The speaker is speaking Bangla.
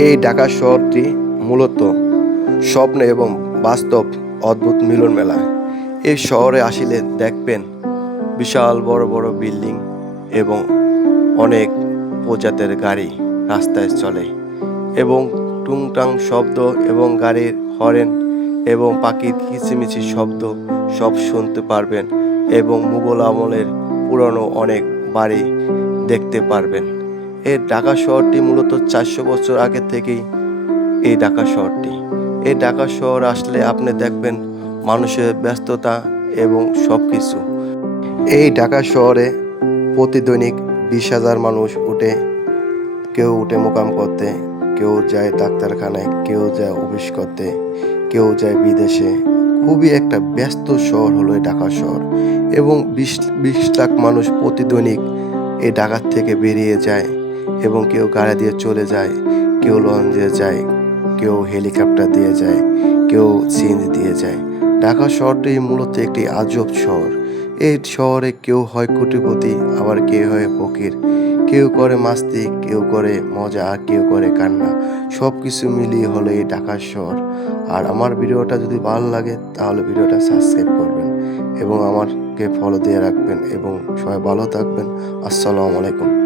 এই ঢাকা শহরটি মূলত স্বপ্ন এবং বাস্তব অদ্ভুত মিলন মেলা। এই শহরে আসিলে দেখবেন বিশাল বড় বড় বিল্ডিং এবং অনেক প্রজাতের গাড়ি রাস্তায় চলে এবং টুংটাং শব্দ এবং গাড়ির হরেন এবং পাখির কিচিমিচি শব্দ সব শুনতে পারবেন এবং মুঘল আমলের পুরনো অনেক বাড়ি দেখতে পারবেন। এই ঢাকা শহরটি মূলত 400 বছর আগে থেকেই এই ঢাকা শহরটি। এই ঢাকা শহর আসলে আপনি দেখবেন মানুষের ব্যস্ততা এবং সব কিছু। এই ঢাকা শহরে প্রতিদৈনিক 20,000 মানুষ উঠে, কেউ উঠে মোকাম করতে, কেউ যায় ডাক্তারখানায়, কেউ যায় অফিস করতে, কেউ যায় বিদেশে। খুবই একটা ব্যস্ত শহর হলো এই ঢাকা শহর এবং 20 লাখ মানুষ প্রতিদৈনিক এই ঢাকার থেকে বেরিয়ে যায় এবং কেউ গাড়ি দিয়ে চলে যায়, কেউ লঞ্চে যায়, কেউ হেলিকপ্টার দিয়ে যায়, কেউ সিএনজি দিয়ে যায়। ঢাকা শহরটি মূলত একটি আজব শহর। এই শহরে কেউ হয় কোটিপতি, আবার কেউ হয় ফকির, কেউ করে মাস্তি, কেউ করে মজা, কেউ করে কান্না। সব কিছু মিলিয়ে হলো এই ঢাকা শহর। আর আমার ভিডিওটা যদি ভালো লাগে তাহলে ভিডিওটা সাবস্ক্রাইব করবেন এবং আমাকে ফলো দিয়ে রাখবেন এবং সবাই ভালো থাকবেন। আসসালামু আলাইকুম।